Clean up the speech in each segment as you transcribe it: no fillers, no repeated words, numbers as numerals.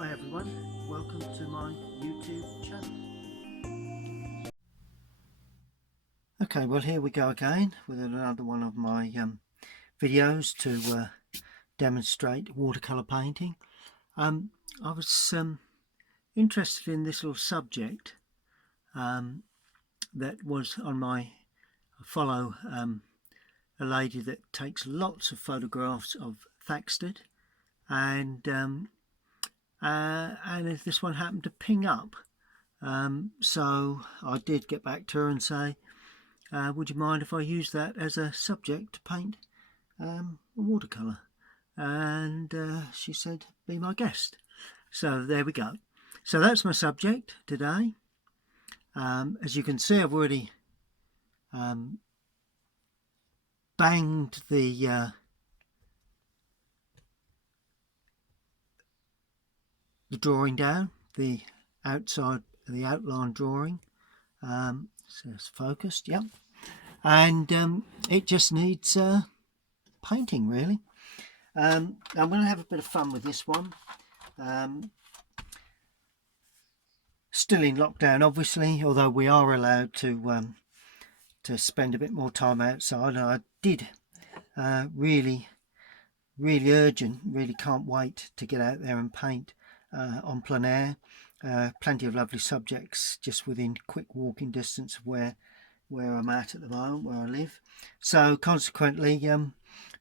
Hi everyone, welcome to my YouTube channel. Okay, well here we go again with another one of my videos to demonstrate watercolour painting. I was interested in this little subject that was on my follow a lady that takes lots of photographs of Thatching, and this one happened to ping up. So I did get back to her and say, would you mind if I use that as a subject to paint a watercolour? And she said, be my guest. So there we go. So that's my subject today. As you can see, I've already banged the drawing down, the outside, the outline drawing. So it's focused, yep. And it just needs painting, really. I'm going to have a bit of fun with this one. Still in lockdown, obviously, although we are allowed to spend a bit more time outside. And I did really urgent, really can't wait to get out there and paint on plein air. Plenty of lovely subjects just within quick walking distance of where I'm at the moment, where I live. So consequently,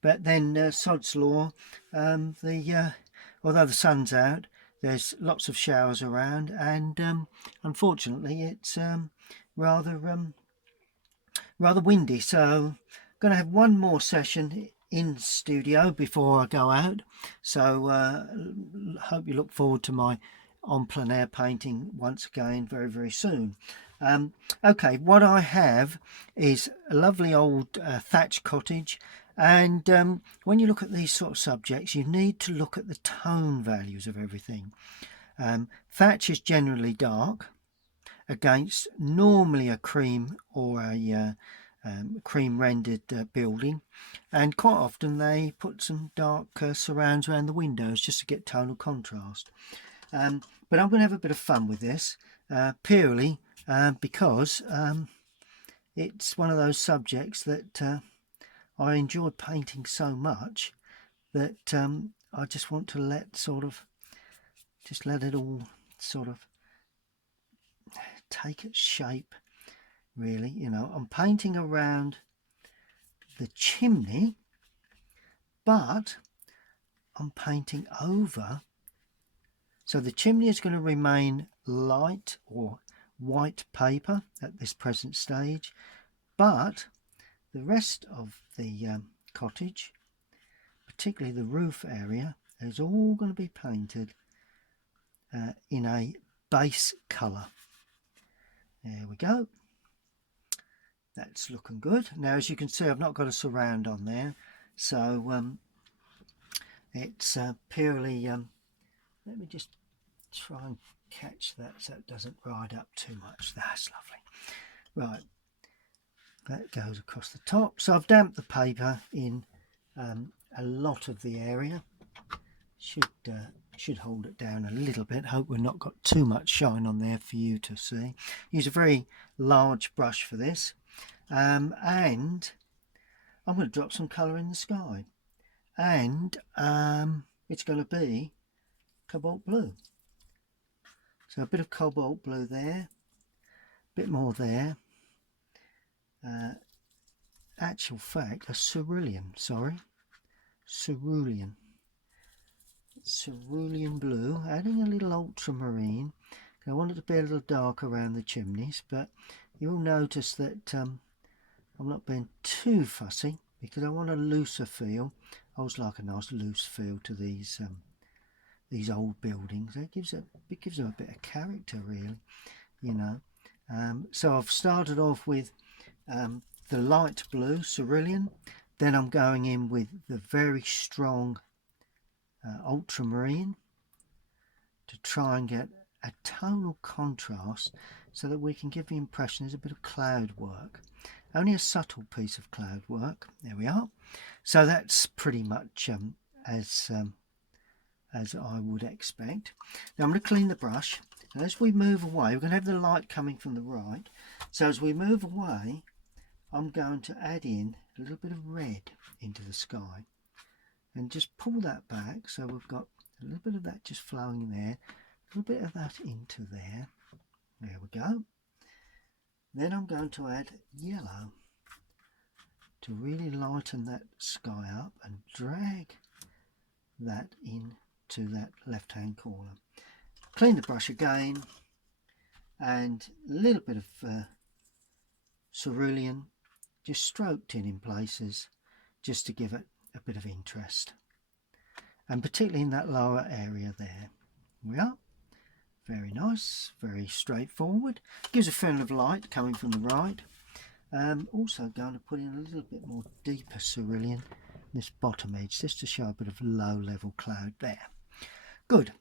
but then sod's law, although the sun's out, there's lots of showers around, and unfortunately it's rather windy. So I'm going to have one more session in studio before I go out. So hope you look forward to my on plein air painting once again very soon. Okay, what I have is a lovely old thatch cottage, and when you look at these sort of subjects, you need to look at the tone values of everything. Thatch is generally dark against normally a cream or a cream rendered building, and quite often they put some dark surrounds around the windows just to get tonal contrast. But I'm going to have a bit of fun with this purely because it's one of those subjects that I enjoy painting so much that I just want to let it all sort of take its shape, really. You know, I'm painting around the chimney, but I'm painting over, so the chimney is going to remain light or white paper at this present stage, but the rest of the cottage, particularly the roof area, is all going to be painted in a base colour. There we go. That's looking good. Now, as you can see, I've not got a surround on there, so it's purely let me just try and catch that so it doesn't ride up too much. That's lovely. Right, that goes across the top. So I've damped the paper in a lot of the area. Should hold it down a little bit. Hope we've not got too much shine on there for you to see. Use a very large brush for this, and I'm going to drop some colour in the sky, and it's going to be cobalt blue. So a bit of cobalt blue there, a bit more there. Actual fact, a cerulean blue, adding a little ultramarine. I want it to be a little dark around the chimneys, but you'll notice that I'm not being too fussy because I want a looser feel. I always like a nice loose feel to these old buildings. It gives them a bit of character, really, you know. So I've started off with the light blue cerulean, then I'm going in with the very strong ultramarine to try and get a tonal contrast so that we can give the impression there's a bit of cloud work. Only a subtle piece of cloud work. There we are. So that's pretty much as as I would expect. Now I'm going to clean the brush, and as we move away, we're going to have the light coming from the right. So as we move away, I'm going to add in a little bit of red into the sky and just pull that back, so we've got a little bit of that just flowing there, a little bit of that into there. There we go. Then I'm going to add yellow to really lighten that sky up and drag that into that left hand corner. Clean the brush again, and a little bit of cerulean just stroked in places just to give it a bit of interest, and particularly in that lower area there. We are very nice, very straightforward, gives a film of light coming from the right. Also going to put in a little bit more deeper cerulean in this bottom edge just to show a bit of low level cloud there. Good.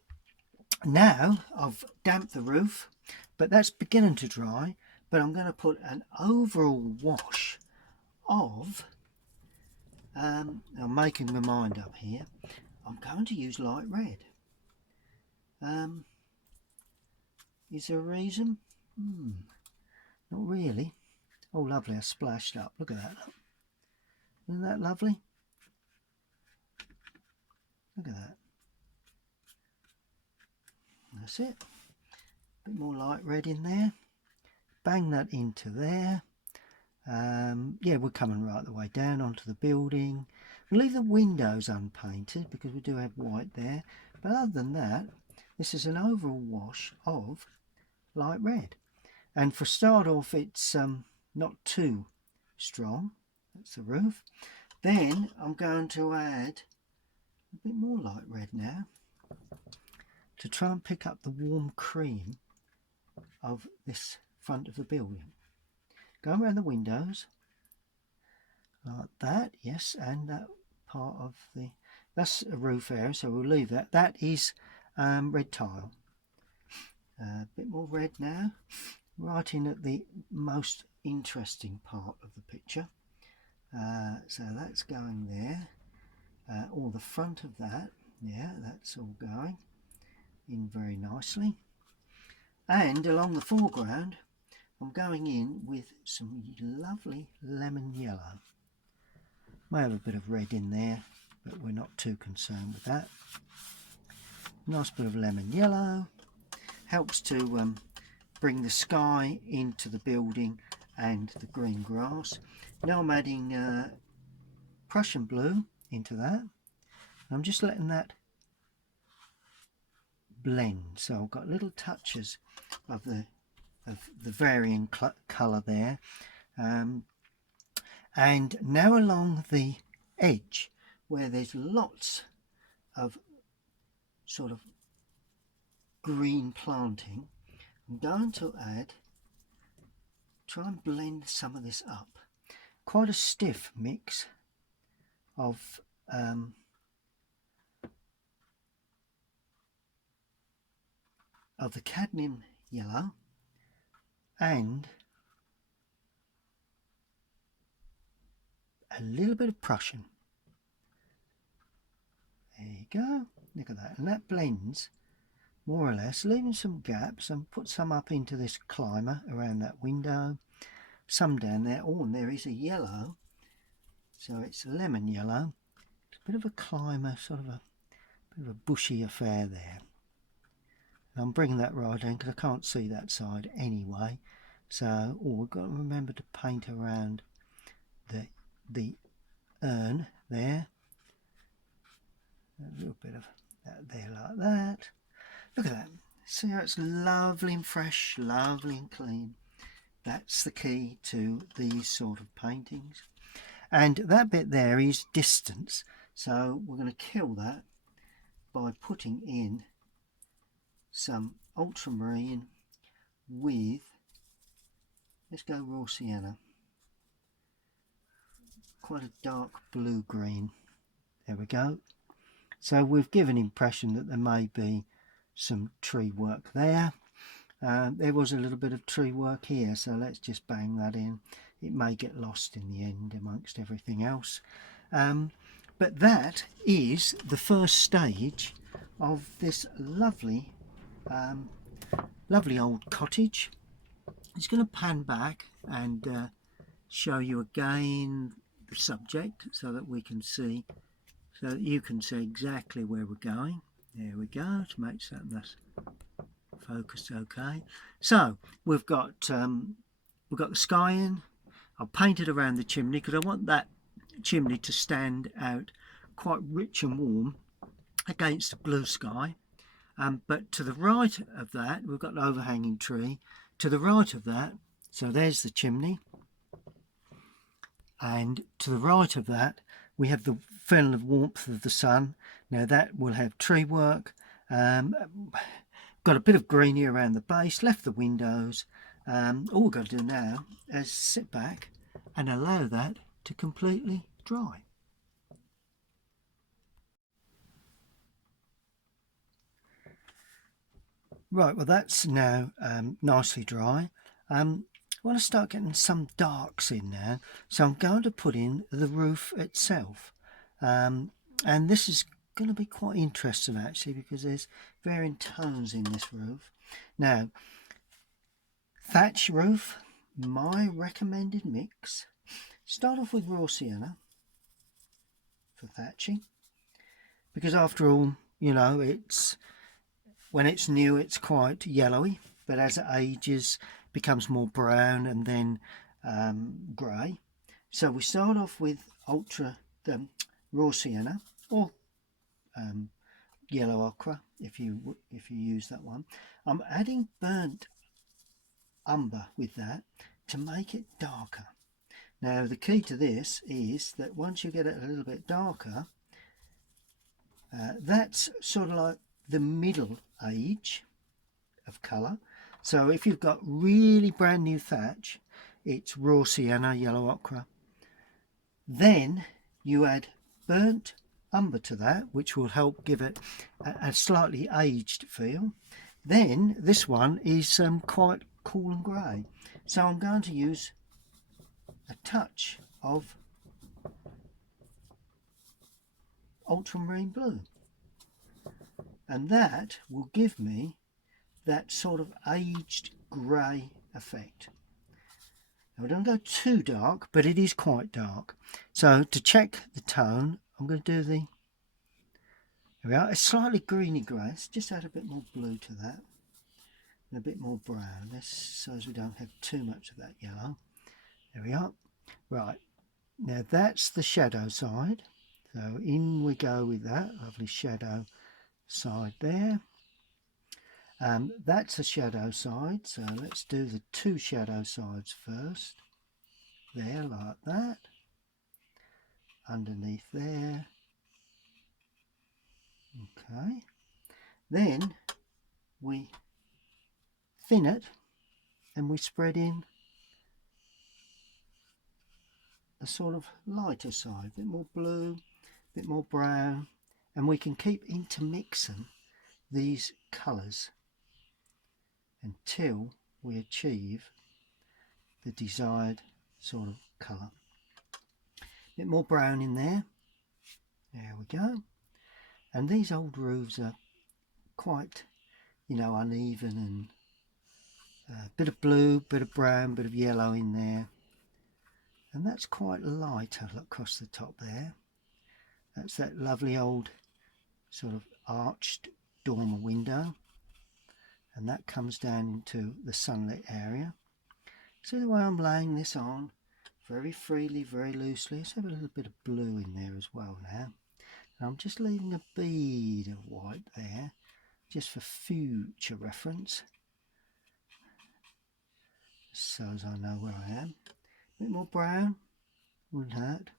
Now I've damped the roof, but that's beginning to dry, but I'm going to put an overall wash of I'm making my mind up here. I'm going to use light red. Is there a reason? Not really. Oh lovely, I splashed up. Look at that. Isn't that lovely? Look at that. That's it. A bit more light red in there. Bang that into there. Yeah, we're coming right the way down onto the building. We'll leave the windows unpainted because we do have white there. But other than that, this is an overall wash of light red. And for start off, it's not too strong. That's the roof. Then I'm going to add a bit more light red now to try and pick up the warm cream of this front of the building. Going around the windows like that, yes, and that part of the, that's a roof area, so we'll leave that. That is red tile. A bit more red now, right in at the most interesting part of the picture. So that's going there, or the front of that, yeah, that's all going in very nicely. And along the foreground, I'm going in with some lovely lemon yellow. May have a bit of red in there, but we're not too concerned with that. Nice bit of lemon yellow. Helps to bring the sky into the building and the green grass. Now I'm adding Prussian blue into that. I'm just letting that blend. So I've got little touches of the varying colour there. And now along the edge where there's lots of sort of green planting, I'm going to try and blend some of this up. Quite a stiff mix of the cadmium yellow and a little bit of Prussian. There you go, look at that, and that blends more or less, leaving some gaps, and put some up into this climber around that window, some down there. Oh, and there is a yellow, so it's lemon yellow. It's a bit of a climber, sort of a bit of a bushy affair there. And I'm bringing that right down because I can't see that side anyway. So, we've got to remember to paint around the urn there. A little bit of that there like that. Look at that. See how it's lovely and fresh, lovely and clean. That's the key to these sort of paintings. And that bit there is distance. So we're going to kill that by putting in some ultramarine with, let's go raw sienna. Quite a dark blue green. There we go. So we've given impression that there may be some tree work there. There was a little bit of tree work here, so let's just bang that in. It may get lost in the end amongst everything else. But that is the first stage of this lovely lovely old cottage. It's going to pan back and show you again the subject so that we can see, so that you can see exactly where we're going. There we go, to make certain that's focused okay. So we've got the sky in. I've painted around the chimney because I want that chimney to stand out quite rich and warm against the blue sky. But to the right of that, we've got an overhanging tree. To the right of that, so there's the chimney. And to the right of that, we have the feeling of warmth of the sun. Now that will have tree work. Got a bit of greenery around the base, left the windows. All we've got to do now is sit back and allow that to completely dry. Right, well that's now nicely dry. I want to start getting some darks in now, so I'm going to put in the roof itself. And this is going to be quite interesting actually, because there's varying tones in this roof. Now, thatch roof, my recommended mix. Start off with raw sienna for thatching, because after all, you know, when it's new it's quite yellowy, but as it ages becomes more brown and then grey. So we start off with raw sienna or yellow ochre if you use that one. I'm adding burnt umber with that to make it darker. Now the key to this is that once you get it a little bit darker, that's sort of like the middle age of colour. So if you've got really brand new thatch, it's raw sienna, yellow ochre. Then you add burnt umber to that, which will help give it a slightly aged feel. Then this one is quite cool and grey. So I'm going to use a touch of ultramarine blue. And that will give me that sort of aged grey effect. Now, I don't go too dark, but it is quite dark. So to check the tone, I'm going to do there we are, a slightly greeny grey. Let's just add a bit more blue to that, and a bit more brown, so as we don't have too much of that yellow. There we are. Right, now that's the shadow side. So in we go with that lovely shadow side there. That's a shadow side, so let's do the two shadow sides first. There, like that. Underneath there. Okay. Then we thin it and we spread in a sort of lighter side, a bit more blue, a bit more brown, and we can keep intermixing these colours until we achieve the desired sort of colour. A bit more brown in there. There we go. And these old roofs are quite, you know, uneven, and a bit of blue, bit of brown, bit of yellow in there. And that's quite light across the top there. That's that lovely old sort of arched dormer window. And that comes down into the sunlit area. See the way I'm laying this on very freely, very loosely. Let's have a little bit of blue in there as well now. And I'm just leaving a bead of white there, just for future reference, so as I know where I am. A bit more brown wouldn't hurt.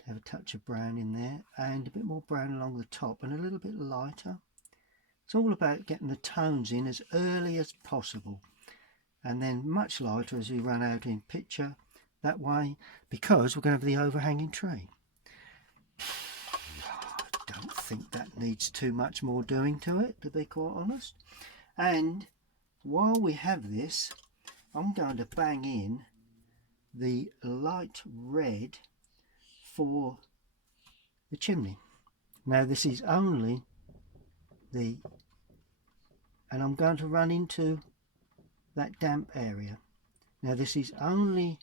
To have a touch of brown in there, and a bit more brown along the top, and a little bit lighter. It's all about getting the tones in as early as possible, and then much lighter as we run out in picture that way, because we're going to have the overhanging tree. I don't think that needs too much more doing to it, to be quite honest. And while we have this, I'm going to bang in the light red for the chimney. Now this is only and I'm going to run into that damp area. Now this is only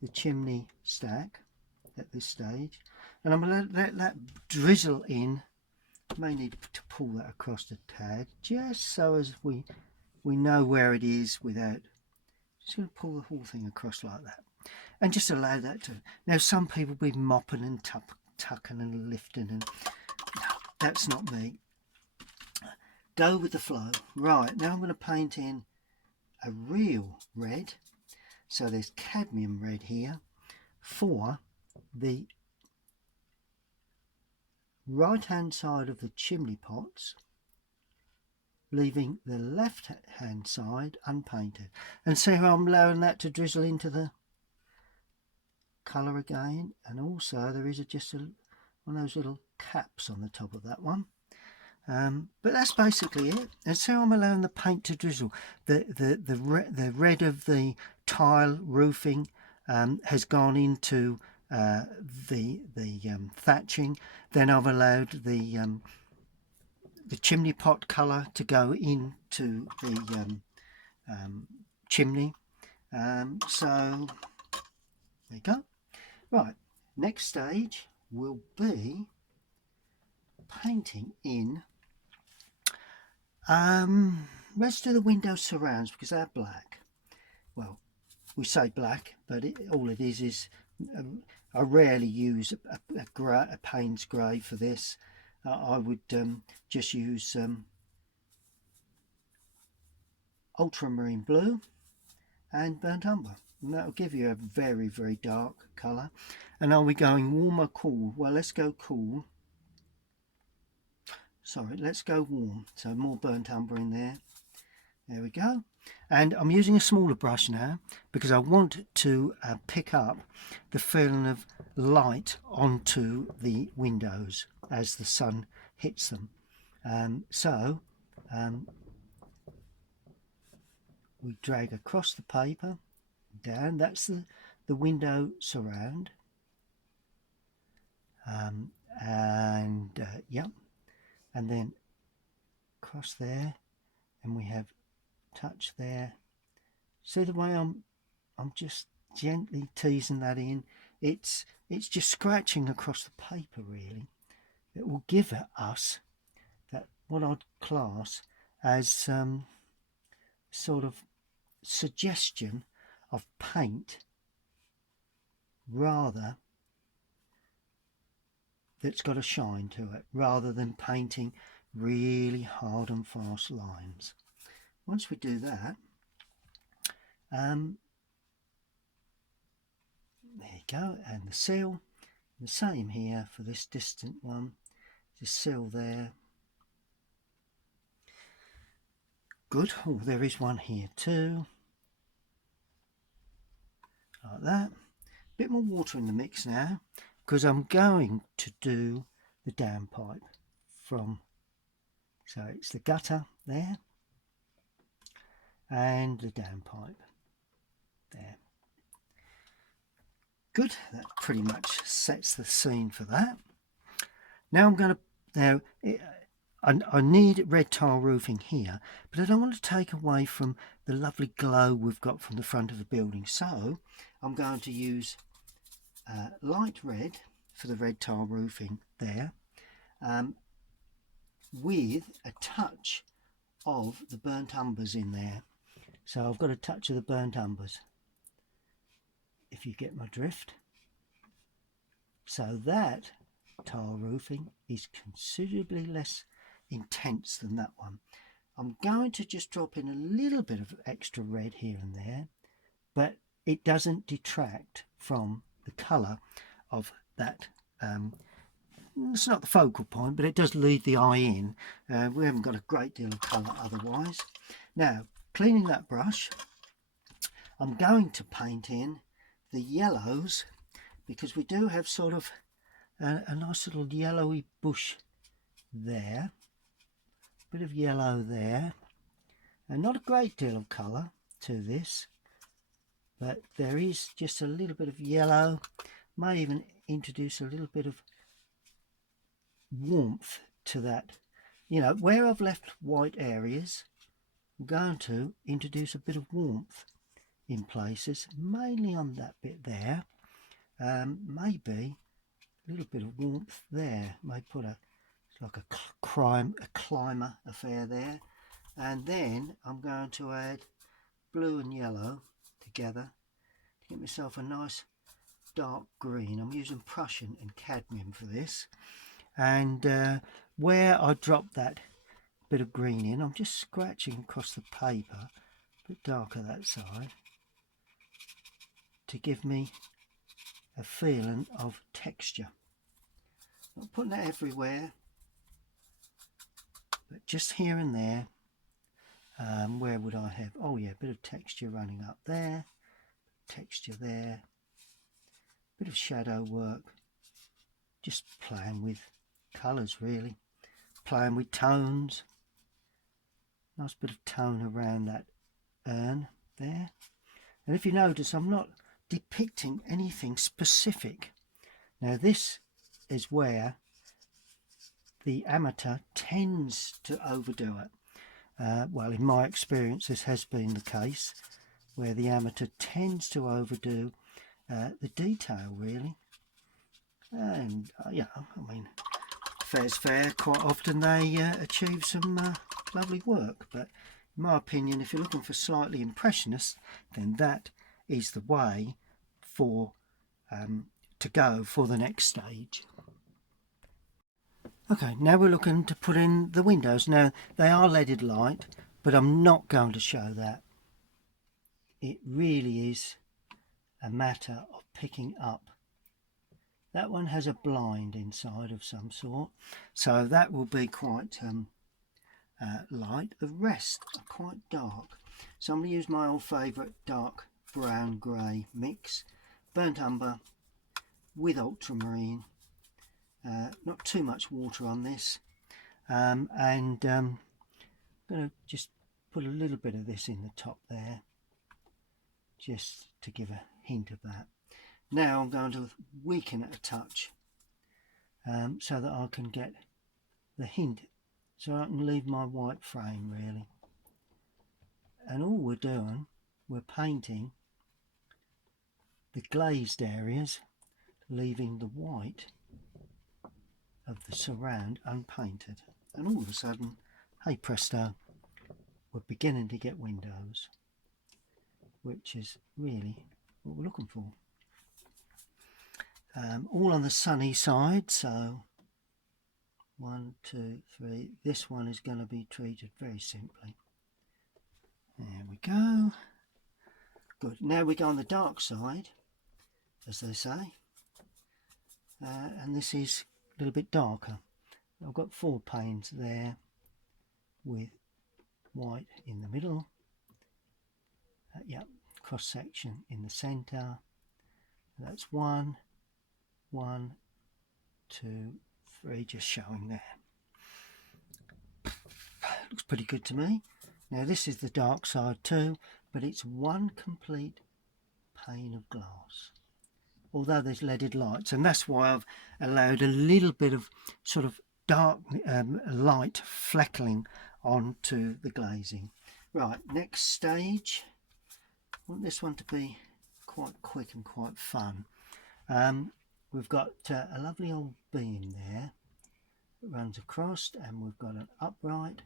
the chimney stack at this stage, and I'm going to let that drizzle in. May need to pull that across a tad, just so as we know where it is without. Just going to pull the whole thing across like that, and just allow that to. Now some people be mopping and tucking and lifting, and no, that's not me. Go with the flow. Right, now I'm going to paint in a real red. So there's cadmium red here for the right hand side of the chimney pots, leaving the left hand side unpainted. And see how I'm allowing that to drizzle into the colour again, and also there is just one of those little caps on the top of that one. But that's basically it. And so I'm allowing the paint to drizzle. The red of the tile roofing has gone into the thatching. Then I've allowed the chimney pot colour to go into the chimney. So there you go. Right, next stage will be painting in. Let's do the window surrounds because they're black. Well, we say black, but all it is I rarely use a Payne's grey for this. I would just use ultramarine blue and burnt umber, and that'll give you a very, very dark colour. And are we going warm or cool? Well, let's go cool. Sorry, let's go warm. So more burnt umber in there. There we go. And I'm using a smaller brush now because I want to pick up the feeling of light onto the windows as the sun hits them. We drag across the paper down. That's the window surround. Yep. And then across there, and we have touch there. See the way I'm just gently teasing that in. It's just scratching across the paper really. It will give us that what I'd class as sort of suggestion of paint rather that's got a shine to it, rather than painting really hard and fast lines. Once we do that, there you go, and the seal, the same here for this distant one, the seal there. Good. Oh, there is one here too, like that. Bit more water in the mix now, because I'm going to do the downpipe from, so it's the gutter there and the downpipe there. Good, that pretty much sets the scene for that. Now I'm going to, I need red tile roofing here, but I don't want to take away from the lovely glow we've got from the front of the building, so I'm going to use light red for the red tile roofing there, with a touch of the burnt umbers in there. So I've got a touch of the burnt umbers, if you get my drift. So that tile roofing is considerably less intense than that one. I'm going to just drop in a little bit of extra red here and there, but it doesn't detract from the colour of that. It's not the focal point, but it does lead the eye in. We haven't got a great deal of colour otherwise. Now, cleaning that brush, I'm going to paint in the yellows, because we do have sort of a nice little yellowy bush there, bit of yellow there, and not a great deal of colour to this, but there is just a little bit of yellow. May even introduce a little bit of warmth to that you know, where I've left white areas, I'm going to introduce a bit of warmth in places, mainly on that bit there. Maybe a little bit of warmth there. May put like a climber affair there. And then I'm going to add blue and yellow together to get myself a nice dark green. I'm using Prussian and cadmium for this. And where I drop that bit of green in, I'm just scratching across the paper, a bit darker that side, to give me a feeling of texture. Not putting that everywhere, but just here and there. Where would I have? Oh yeah, a bit of texture running up there, texture there, bit of shadow work, just playing with colours really, playing with tones. Nice bit of tone around that urn there. And if you notice, I'm not depicting anything specific. Now this is where the amateur tends to overdo it. Well, in my experience, this has been the case, where the amateur tends to overdo the detail, really. And, yeah, I mean, fair's fair. Quite often they achieve some lovely work. But in my opinion, if you're looking for slightly impressionist, then that is the way for to go for the next stage. Okay, now we're looking to put in the windows. Now, they are leaded light, but I'm not going to show that. It really is a matter of picking up. That one has a blind inside of some sort, so that will be quite light. The rest are quite dark. So I'm going to use my old favourite dark brown grey mix, burnt umber with ultramarine. Not too much water on this, and I'm going to just put a little bit of this in the top there, just to give a hint of that. Now I'm going to weaken it a touch, so that I can get the hint, so I can leave my white frame really. And all we're doing, we're painting the glazed areas, leaving the white of the surround unpainted. And all of a sudden, hey presto, we're beginning to get windows, which is really what we're looking for. All on the sunny side, so 1, 2, 3. This one is going to be treated very simply. There we go. Good. Now we go on the dark side, as they say, and this is a little bit darker. I've got 4 panes there with white in the middle. Yep, cross section in the centre. That's 1, 1, 2, 3, just showing there. Looks pretty good to me. Now this is the dark side too, but it's one complete pane of glass, although there's leaded lights, and that's why I've allowed a little bit of sort of dark light fleckling onto the glazing. Right, next stage. I want this one to be quite quick and quite fun. We've got a lovely old beam there that runs across, and we've got an upright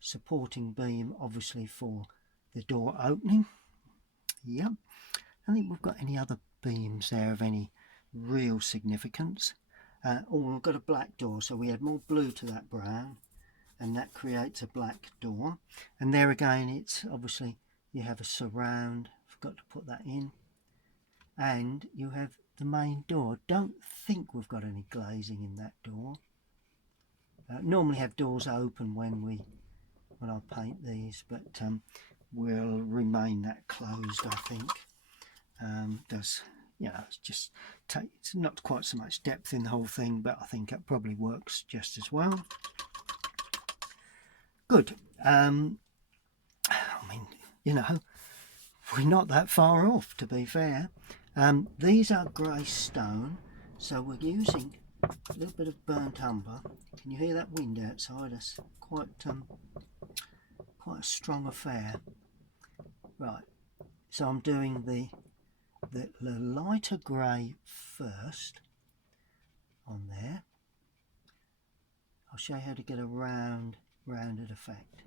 supporting beam, obviously for the door opening. Yep. I don't think we've got any other beams there of any real significance. Oh, we've got a black door, so we add more blue to that brown, and that creates a black door. And there again, it's obviously you have a surround, forgot to put that in, and you have the main door. Don't think we've got any glazing in that door. Normally have doors open when I paint these, but we'll remain that closed, I think. Does, you know, it's not quite so much depth in the whole thing, but I think it probably works just as well. Good. I mean, you know, we're not that far off, to be fair. These are grey stone, so we're using a little bit of burnt umber. Can you hear that wind outside us? Quite a strong affair. Right, so I'm doing the lighter grey first on there. I'll show you how to get a rounded effect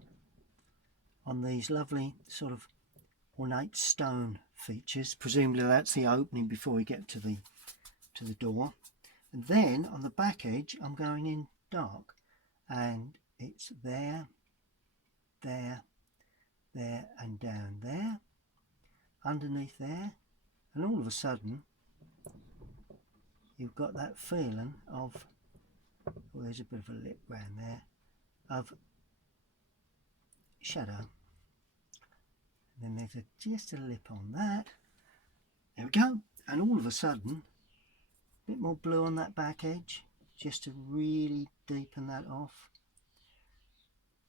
on these lovely sort of ornate stone features. Presumably that's the opening before we get to the door. And then on the back edge I'm going in dark, and it's there, there, there, and down there, underneath there, and all of a sudden you've got that feeling of, well, there's a bit of a lip round there, of shadow. And then there's just a lip on that. There we go. And all of a sudden, a bit more blue on that back edge, just to really deepen that off.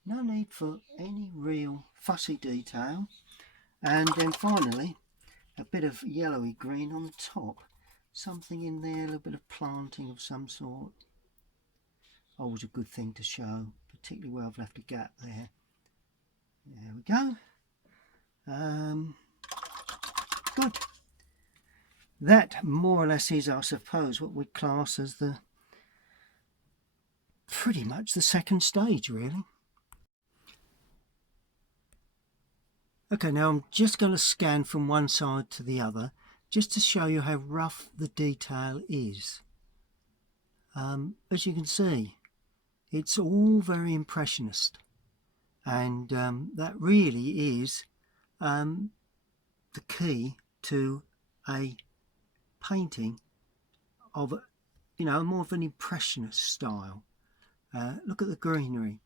No need for any real fussy detail. And then finally, a bit of yellowy green on the top. Something in there, a little bit of planting of some sort. Always a good thing to show, particularly where I've left a gap there. There we go. Good. That more or less is, I suppose, what we'd class as the pretty much the second stage, really. Okay, now I'm just going to scan from one side to the other just to show you how rough the detail is. As you can see, it's all very impressionist, and that really is the key to a painting of, more of an impressionist style. Look at the greenery,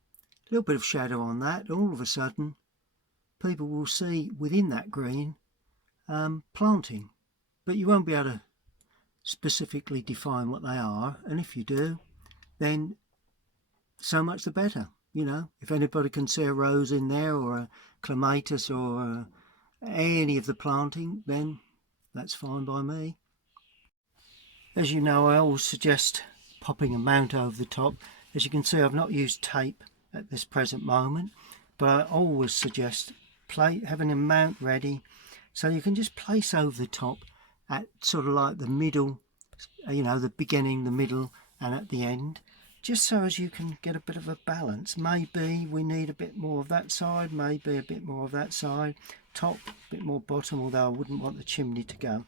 a little bit of shadow on that. All of a sudden people will see within that green planting, but you won't be able to specifically define what they are, and if you do, then so much the better. If anybody can see a rose in there, or a clematis, or any of the planting, then that's fine by me. As you know, I always suggest popping a mount over the top. As you can see, I've not used tape at this present moment, but I always suggest having a mount ready so you can just place over the top at sort of like the middle, the beginning, the middle, and at the end, just so as you can get a bit of a balance. Maybe we need a bit more of that side, maybe a bit more of that side, top, a bit more bottom, although I wouldn't want the chimney to go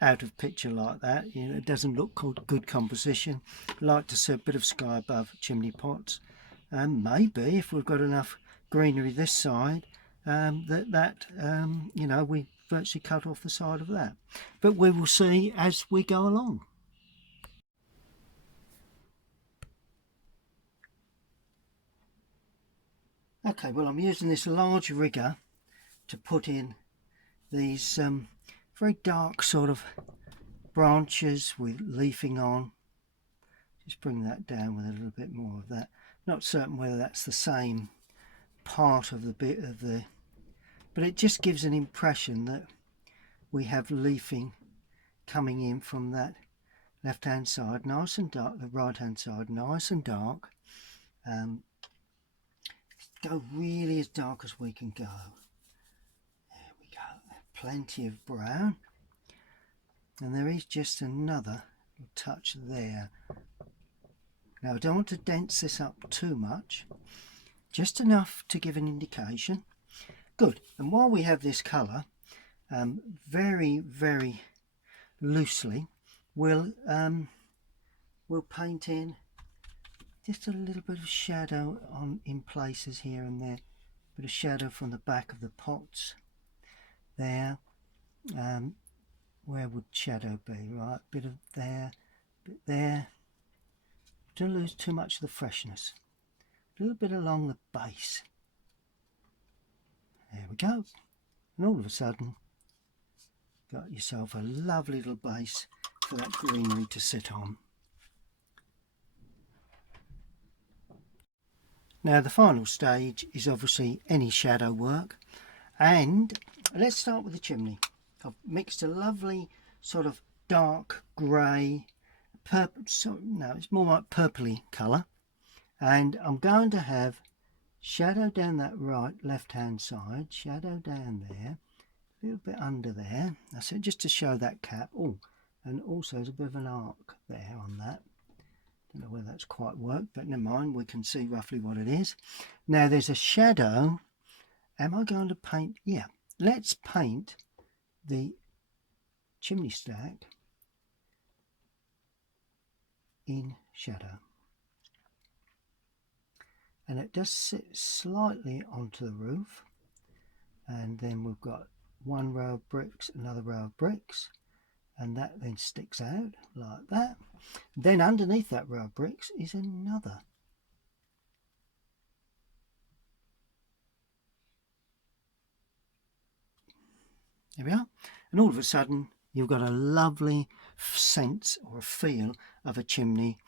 out of picture like that. It doesn't look good composition. I like to see a bit of sky above chimney pots, and maybe if we've got enough greenery this side, we virtually cut off the side of that. But we will see as we go along. Okay, well, I'm using this large rigger to put in these very dark sort of branches with leafing on. Just bring that down with a little bit more of that. Not certain whether that's the same part of the bit of the, but it just gives an impression that we have leafing coming in from that left hand side, nice and dark, the right hand side nice and dark. Go really as dark as we can go. There we go, plenty of brown, and there is just another touch there. Now I don't want to dense this up too much, just enough to give an indication. Good. And while we have this colour, very, very loosely, we'll paint in just a little bit of shadow in places here and there. A bit of shadow from the back of the pots there. Where would shadow be? Right, bit of there, bit there. Don't lose too much of the freshness. A little bit along the base. There we go. And all of a sudden, got yourself a lovely little base for that greenery to sit on. Now the final stage is obviously any shadow work, and let's start with the chimney. I've mixed a lovely sort of dark grey, purple, so no, it's more like purpley colour, and I'm going to have shadow down that right left hand side, shadow down there, a little bit under there. That's it, just to show that cap. Oh, and also there's a bit of an arc there on that. Don't know whether that's quite worked, but never mind, we can see roughly what it is. Now there's a shadow. Am I going to paint? Yeah, let's paint the chimney stack in shadow. And it does sit slightly onto the roof, and then we've got one row of bricks, another row of bricks, and that then sticks out like that. Then underneath that row of bricks is another. There we are. And all of a sudden you've got a lovely sense or a feel of a chimney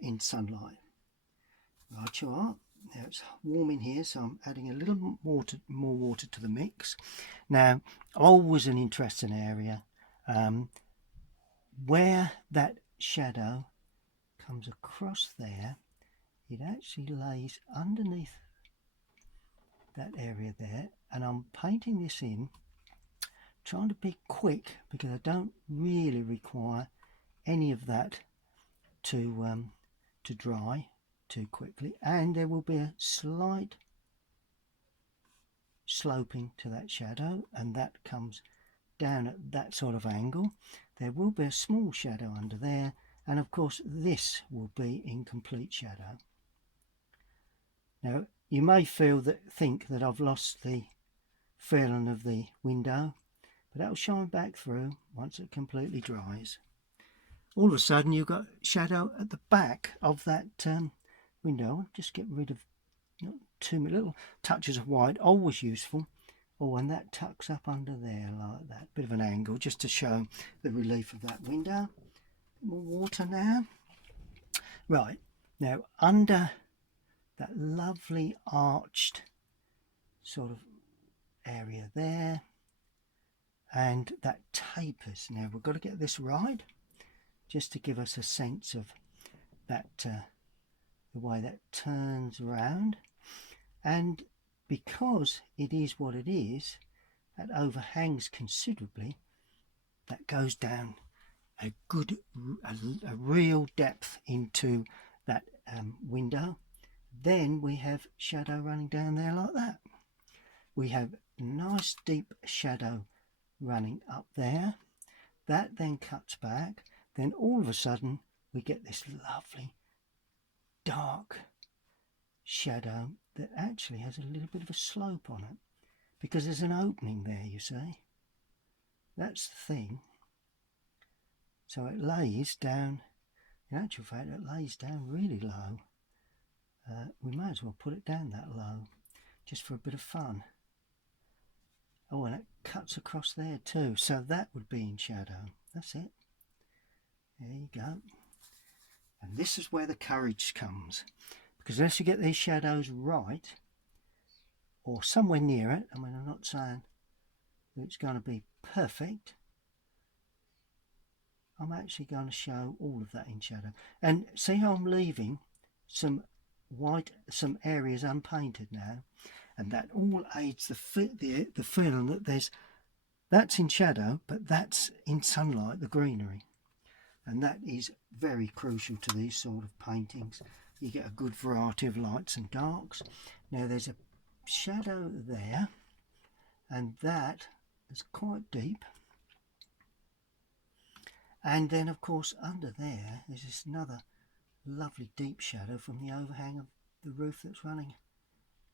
in sunlight. Right you are. Now it's warm in here, so I'm adding a little more water to the mix. Now, always an interesting area where that shadow comes across there. It actually lays underneath that area there, and I'm painting this in, trying to be quick because I don't really require any of that to dry too quickly, and there will be a slight sloping to that shadow, and that comes down at that sort of angle. There will be a small shadow under there, and of course this will be in complete shadow. Now you may think that I've lost the feeling of the window, but that'll shine back through once it completely dries. All of a sudden you've got shadow at the back of that window. Just get rid of too many little touches of white, always useful. Oh, and that tucks up under there like that, bit of an angle just to show the relief of that window. More water now. Right, now under that lovely arched sort of area there, and that tapers. Now we've got to get this right just to give us a sense of that the way that turns around, and because it is what it is, that overhangs considerably. That goes down a real depth into that window. Then we have shadow running down there like that. We have nice deep shadow running up there. That then cuts back. Then all of a sudden we get this lovely dark shadow that actually has a little bit of a slope on it, because there's an opening there, you see. That's the thing. So it lays down, in actual fact it lays down really low. We might as well put it down that low just for a bit of fun. Oh, and it cuts across there too, so that would be in shadow. That's it. There you go. And this is where the courage comes, because unless you get these shadows right, or somewhere near it, I mean, I'm not saying that it's going to be perfect, I'm actually going to show all of that in shadow. And see how I'm leaving some white, some areas unpainted now, and that all aids the feeling that that's in shadow, but that's in sunlight, the greenery. And that is very crucial to these sort of paintings. You get a good variety of lights and darks. Now there's a shadow there, and that is quite deep. And then of course under there is this another lovely deep shadow from the overhang of the roof that's running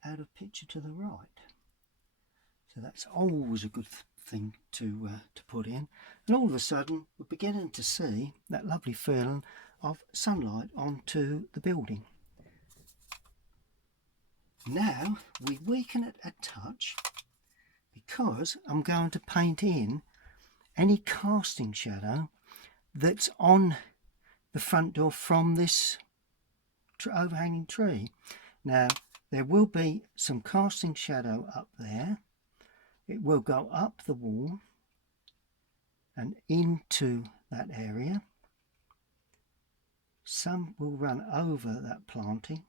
out of picture to the right. So that's always a good thing to put in. And all of a sudden we're beginning to see that lovely feeling of sunlight onto the building. Now we weaken it a touch, because I'm going to paint in any casting shadow that's on the front door from this overhanging tree. Now there will be some casting shadow up there. It will go up the wall and into that area, Some will run over that planting,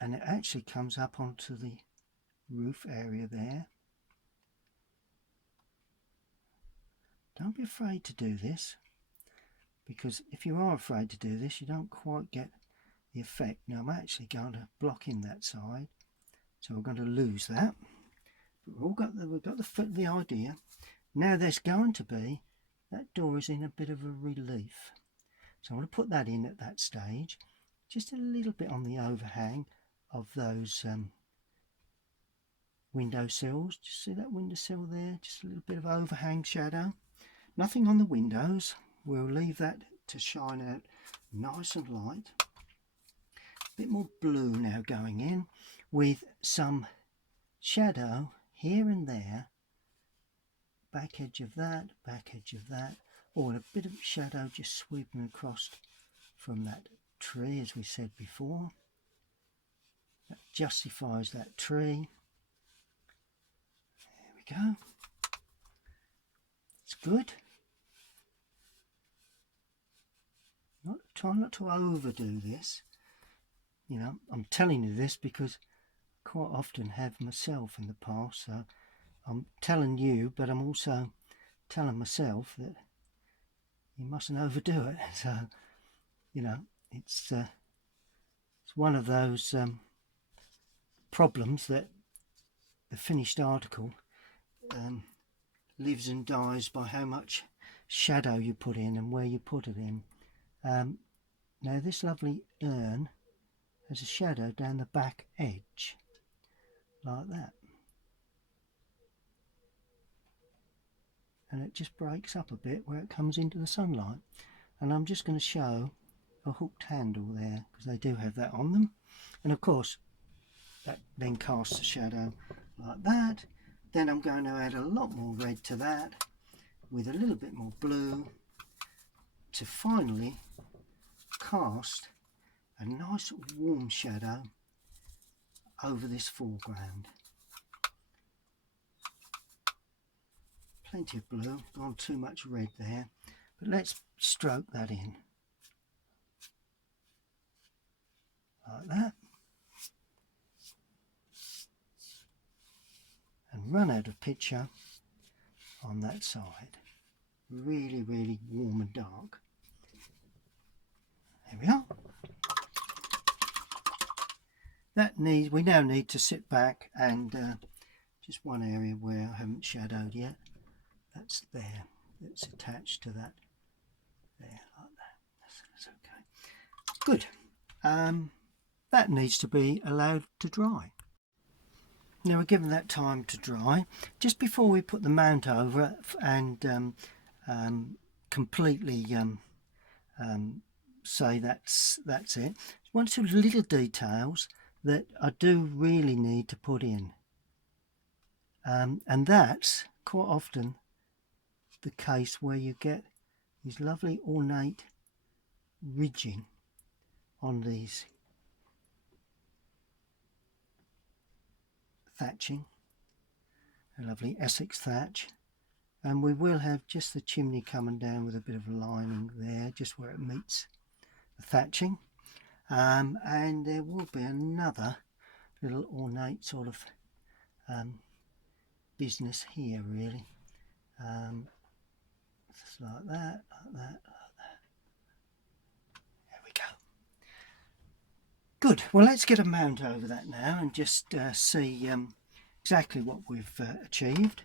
and it actually comes up onto the roof area there. Don't be afraid to do this, because if you are afraid to do this, you don't quite get the effect. Now I'm actually going to block in that side, so we're going to lose that. But we've got the idea. Now there's going to be, that door is in a bit of a relief, so I want to put that in at that stage, just a little bit on the overhang of those window sills. Just see that window sill there, just a little bit of overhang shadow. Nothing on the windows. We'll leave that to shine out nice and light. A bit more blue now going in, with some shadow here and there, back edge of that, or a bit of shadow just sweeping across from that tree, as we said before. That justifies that tree. There we go. It's good. Try not to overdo this. You know, I'm telling you this because I quite often have myself in the past, so I'm telling you, but I'm also telling myself that you mustn't overdo it. So, you know, it's one of those problems that the finished article lives and dies by how much shadow you put in and where you put it in. Now this lovely urn has a shadow down the back edge, like that. And it just breaks up a bit where it comes into the sunlight. And I'm just going to show a hooked handle there, because they do have that on them. And of course, that then casts a shadow like that. Then I'm going to add a lot more red to that, with a little bit more blue, to finally cast a nice warm shadow over this foreground. Plenty of blue, gone too much red there, but let's stroke that in like that, and run out of picture on that side. Really, really warm and dark. There we are. We now need to sit back and just one area where I haven't shadowed yet. That's there. It's attached to that. There, like that. That's okay. Good. That needs to be allowed to dry. Now we're given that time to dry. Just before we put the mount over and completely say that's it, one or two little details that I do really need to put in, and that's quite often the case where you get these lovely ornate ridging on these thatching, a lovely Essex thatch, and we will have just the chimney coming down with a bit of lining there, just where it meets the thatching, and there will be another little ornate sort of business here, really, just like that, like that, like that. There we go. Good. Well, let's get a mount over that now and just see exactly what we've achieved.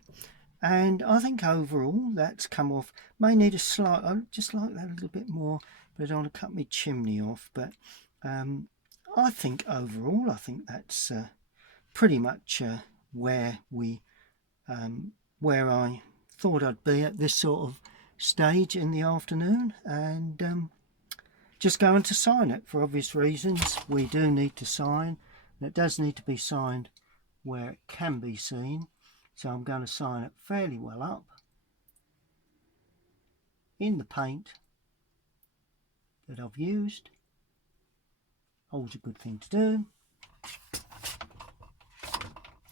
And I think overall that's come off. May need a slight, I just like that a little bit more, but I don't want to cut my chimney off. But I think overall, I think that's pretty much where I thought I'd be at this sort of stage in the afternoon, and just going to sign it for obvious reasons. We do need to sign, and it does need to be signed where it can be seen, so I'm going to sign it fairly well up in the paint that I've used. Always a good thing to do.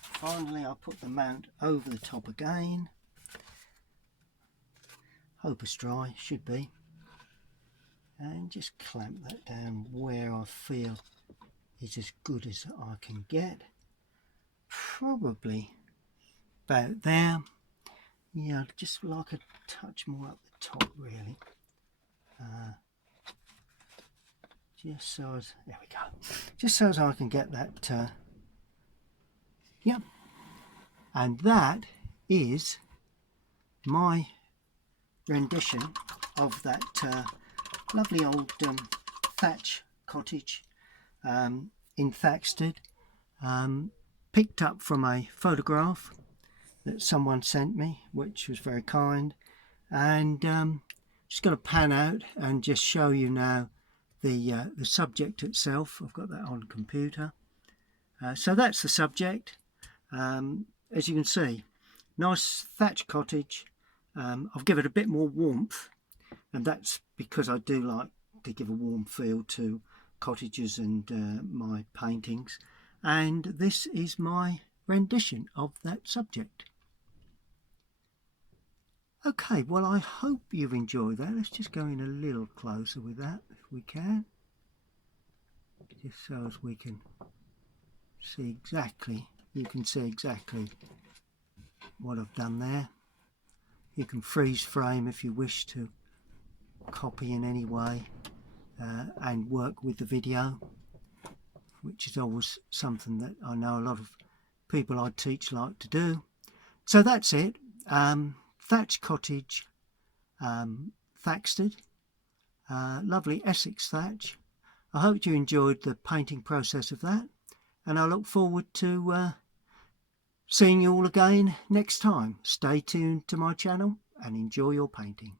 Finally, I'll put the mount over the top again. Hope it's dry, should be. and just clamp that down where I feel is as good as I can get. Probably about there. Yeah, just like a touch more up the top really. Just so as, there we go. Just so as I can get that, yeah. And that is my rendition of that lovely old thatch cottage in Thaxted, picked up from a photograph that someone sent me, which was very kind, and just going to pan out and just show you now the subject itself. I've got that on computer, so that's the subject. As you can see, nice thatch cottage. I've given it a bit more warmth, and that's because I do like to give a warm feel to cottages and my paintings, and this is my rendition of that subject. Okay, well, I hope you've enjoyed that. Let's just go in a little closer with that if we can, just so as we can see exactly, you can see exactly what I've done there. You can freeze frame if you wish to copy in any way and work with the video, which is always something that I know a lot of people I teach like to do. So that's it. Thatch cottage, Thaxted, lovely Essex thatch. I hope you enjoyed the painting process of that, and I look forward to seeing you all again next time. Stay tuned to my channel and enjoy your painting.